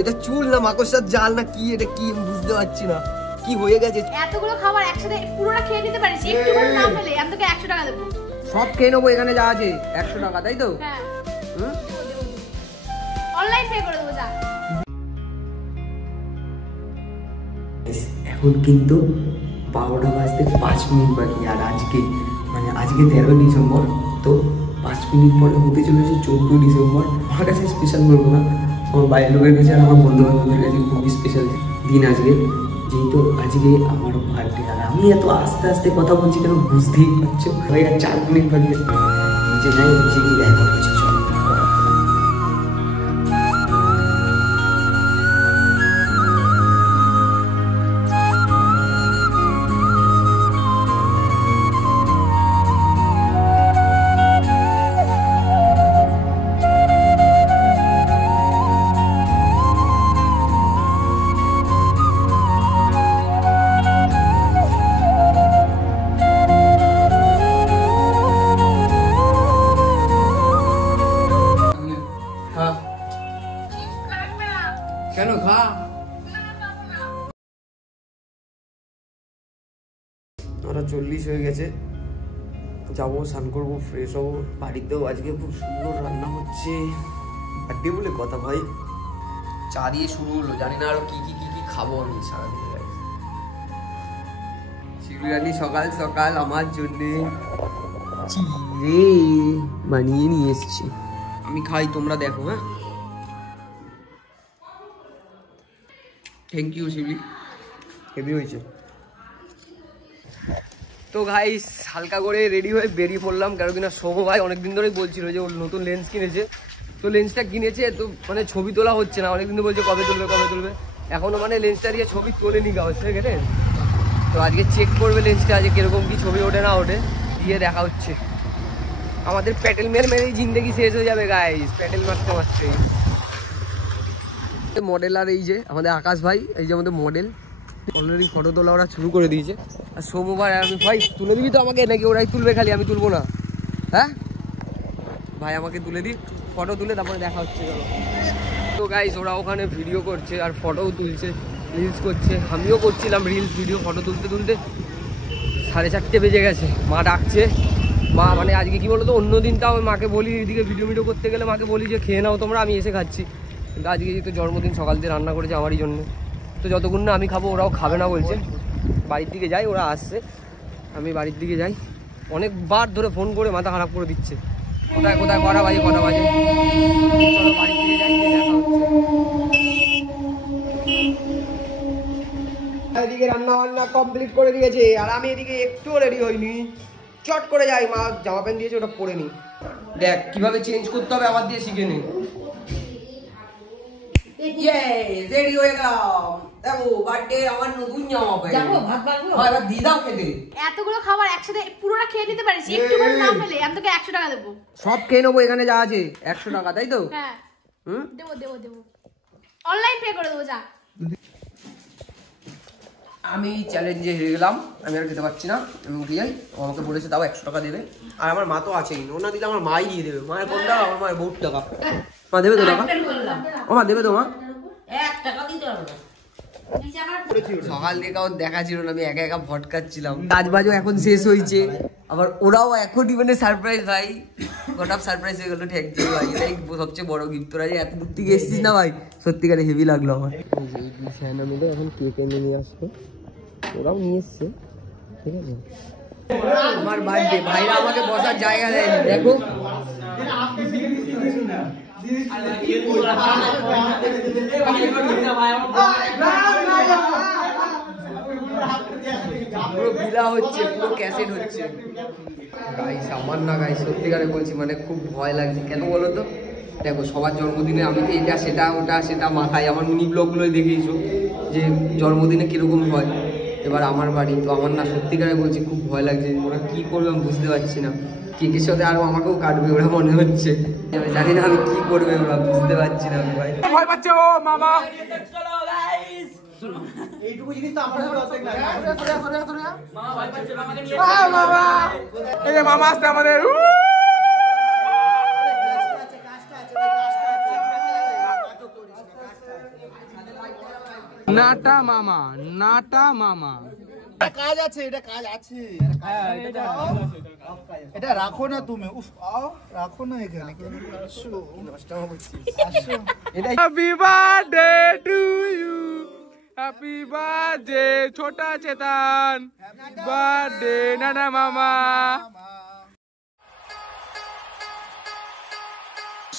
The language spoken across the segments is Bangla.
এটা চুল না মাকড়সার জাল না কি, এটা কি বুঝতে পারছি না কি হয়ে গেছে। এতগুলো খাবার একসাথে পুরোটা খেয়ে নিতে পারিস, একটু করে না খেলে আমি তোকে 100 টাকা দেবো। সব খেয়ে নেবো, এখানে যা আছে 100 টাকা, তাই তো? হ্যাঁ, অনলাইন পে করে দেবো, যা। এখন কিন্তু 12টা বাজতে 5 মিনিট বাকি, আর আজকে 13 ডিসেম্বর, তো 5 মিনিট পরে হতে চলেছে 14 ডিসেম্বর। আমার কাছে স্পেশাল বলবো না, আমার বাইরের লোকের কাছে আর আমার বন্ধু বান্ধবের কাছে খুবই স্পেশাল দিন আজকে, যেহেতু আজকে আমার বার্থডে। আর আমি এত আস্তে আস্তে কথা বলছি কেন বুঝতেই পারছো, ভাই আর 4 মিনিট বাকি আছে। নিচে যাই, নিচে গিয়ে দেখা করছি। চল কেন খা। ওরা 40 হয়ে গেছে, যাবো স্নান করবো, ফ্রেশ হবো। বাড়িতেও আজকে খুব সুন্দর রান্না হচ্ছে, বার্থডে বলে কথা ভাই। চা দিয়ে শুরু হলো, জানি না আরো কি কি কি কি খাবো আমি সারাদিন। শিবরানি সকাল সকাল আমার জন্য চিড়ে বানিয়ে নিয়ে এসছি, আমি খাই, তোমরা দেখো। হ্যাঁ, থ্যাংক ইউ শিবলি, হেভি হয়েছে। তো গাইস হালকা করে রেডি হয়ে বেরিয়ে পড়লাম, কারণ কিনা সৌম ভাই অনেকদিন ধরেই বলছিল যে ওর নতুন লেন্স কিনেছে, তো লেন্সটা কিনেছে, তো মানে ছবি তোলা হচ্ছে না, অনেকদিন বলছে কবে তুলবে কবে তুলবে, এখনো মানে লেন্সটা দিয়ে ছবি তোলেনি গাছ থেকে। তো আজকে চেক করবে লেন্সটা, আজকে কিরকম কি ছবি ওঠে না ওঠে, দিয়ে দেখা হচ্ছে। আমাদের প্যাটেল মেরেই জিন্দগি শেষ হয়ে যাবে গাইস, প্যাটেল মারতে মারতে। মডেল আর এই যে আমাদের আকাশ ভাই, এই যে আমাদের মডেল, অলরেডি ফটো তোলা ওরা শুরু করে দিয়েছে। আর সৌম্য ভাই আমি, ভাই তুলে দিবি তো আমাকে, নাকি ওরাই তুলবে খালি, আমি তুলবো না? হ্যাঁ ভাই আমাকে তুলে দিই, ফটো তুলে তারপরে দেখা হচ্ছে। তো গাইস ওরা ওখানে ভিডিও করছে আর ফটোও তুলছে, রিলস করছে, আমিও করছিলাম রিলস ভিডিও, ফটো তুলতে তুলতে 4:30 বেজে গেছে। মা ডাকছে, মা মানে আজকে কি বলতো, অন্য দিনটাও মাকে বলি এদিকে ভিডিও করতে গেলে মাকে বলি যে খেয়ে নাও তোমরা, আমি এসে খাচ্ছি, কিন্তু আজকে যেহেতু জন্মদিন সকাল দিয়ে রান্না করেছে আমারই জন্য, তো যতক্ষণ না আমি খাবো ওরাও খাবে না বলছে। বাড়ির দিকে যাই, ওরা আসছে, আমি বাড়ির দিকে যাই। অনেকবার ধরে ফোন করে মাথা খারাপ করে দিচ্ছে, কোথায় কোথায় কটা বাজে চলো বাড়ির দিকে যাই, দেখা হচ্ছে। এদিকে রান্না বান্না কমপ্লিট করে দিয়েছে, আর আমি এদিকে একটুও রেডি হইনি, চট করে যাই, মা জামা প্যান্ট দিয়েছে ওটা পরে নি, দেখ কিভাবে চেঞ্জ করতে হবে আবার দিয়ে শিখে নি। রেডি হয়ে গেলাম, দেখো বার্থডে আমার নতুন জামা প্যান্ট। যাবো ভাত বানাবো, হয় এবার দিয়ে দাও খেতে। এতগুলো খাবার একসাথে পুরোটা খেয়ে নিতে পারিস, একটু করে না খেলে আমি তোকে 100 টাকা দেবো। সব খেয়ে নেবো, এখানে যা আছে 100 টাকা, তাই তো? হ্যাঁ, দেবো দেবো দেবো, অনলাইন পে করে দেবো, যা। আমি চ্যালেঞ্জে হেরে গেলাম, আমি আর খেতে পারছি না, আমি উঠে যাই। আমাকে বলেছে তাও 100 টাকা দেবে, আর আমার মা তো আছেই, ও না দিলে আমার মাই দিয়ে দেবে। মায়ের কোন টাকা? আমার মায়ের বহুত টাকা। মা দেবে তো টাকা? ও মা দেবে তো? মা 1 টাকা দিতে পারবো না। সকাল থেকে ওর দেখা ছিল না, আমি একা একা ভট খাচ্ছিলাম, কাজ বাজও এখন শেষ হয়েছে, আবার ওরাও এখনই মানে সারপ্রাইজ। ভাই গোটাপ সারপ্রাইজ হয়ে গেল, ঠেক দিয়ে ভাই, এটাই সবচেয়ে বড় গিফট। তোরা যে এত দূর থেকে এসেছিস না ভাই, সত্যিকারে হেভি লাগলো আমার। মিলে এখন কেক এনে নিয়ে আসবে, ওরাও নিয়ে এসছে, ঠিক আছে। আমার বার্থডে, ভাইরা আমাকে বসার জায়গা দেয়নি, দেখো পুরো বিলা হচ্ছে, পুরো ক্যাসেট হচ্ছে। গাইস আমার না গাইস সত্যিকারে বলছি, মানে খুব ভয় লাগছে। কেন বলো তো, দেখো সবার জন্মদিনে আমি তো এটা সেটা ওটা সেটা মাথায়, আমার মিনি ব্লগগুলোই দেখিয়েছো যে জন্মদিনে কিরকম হয়। এবার আমার বাড়ি, তো আমার না সত্যিকারে বলছি খুব ভয় লাগছে, ওরা কি করবে আমি বুঝতে পারছি না। কেকের সাথে আরো আমাকেও কাটবে ওরা মনে হচ্ছে, জানি না আমি কি করবে ওরা, বুঝতে পারছি না আমি। ভাই ভয় পাচ্ছে ও মামা, এইটুকু জিনিস তো আমার মামা, এই যে মামা আসছে আমাদের। নাটা মামা, নাটা মামা। কাজ আছে, এটা কাজ আছে। এটা রাখো না তুমি, উফ আও রাখো না এখানে। Happy birthday to you, happy birthday ছোটা চেতন, বার্থডে নানা মামা।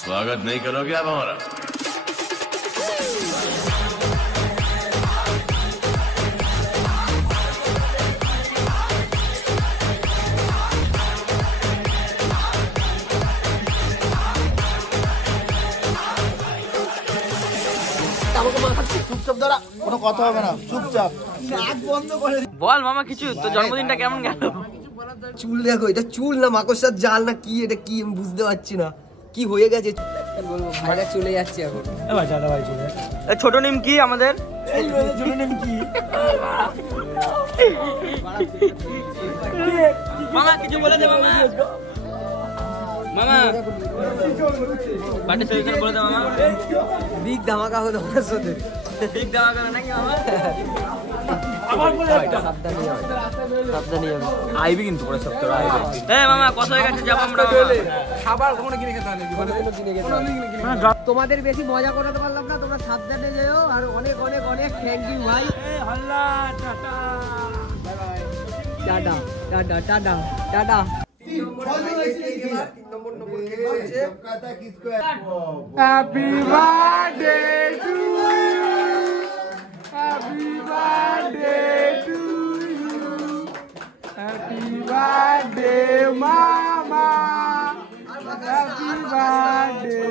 स्वागत नहीं करोगे आप हमारा? চুপচাপ দাঁড়া, কোনো কথা হবে না, চুপচাপ নাক বন্ধ করে। বল মামা কিছু, তো জন্মদিনটা কেমন গেল? চুল দেখো, এটা চুল না মাকড়সার জাল না কি, এটা কি আমি বুঝতে পারছি না কি হয়ে গেছে। বলবো ভাইরা চলে যাচ্ছে এখন। ছোট নিম কি আমাদের? মামা কিছু বলে দে মামা। মামা বার্থডে সেলিব্রেশন বলে দে মামা। বিগ ধামাকা হলো আমার সাথে। ঠিক দেওয়া গেল নাকি মামা? সাবধানে যাবে। আইবি কিন্তু পরে সব তোরা আইবি। এই মামা কত হয়ে গেছে, যাব আমরা খাবার কখনো কিনে খেতে হয় না। তোমাদের বেশি মজা করাতে পারলাম না, তোমরা সাবধানে যেও। আর অনেক অনেক অনেক থ্যাংক ইউ ভাই। Tata tata tata tata. Happy birthday to you, happy birthday to you, happy birthday মামা, হ্যাপি বার্থডে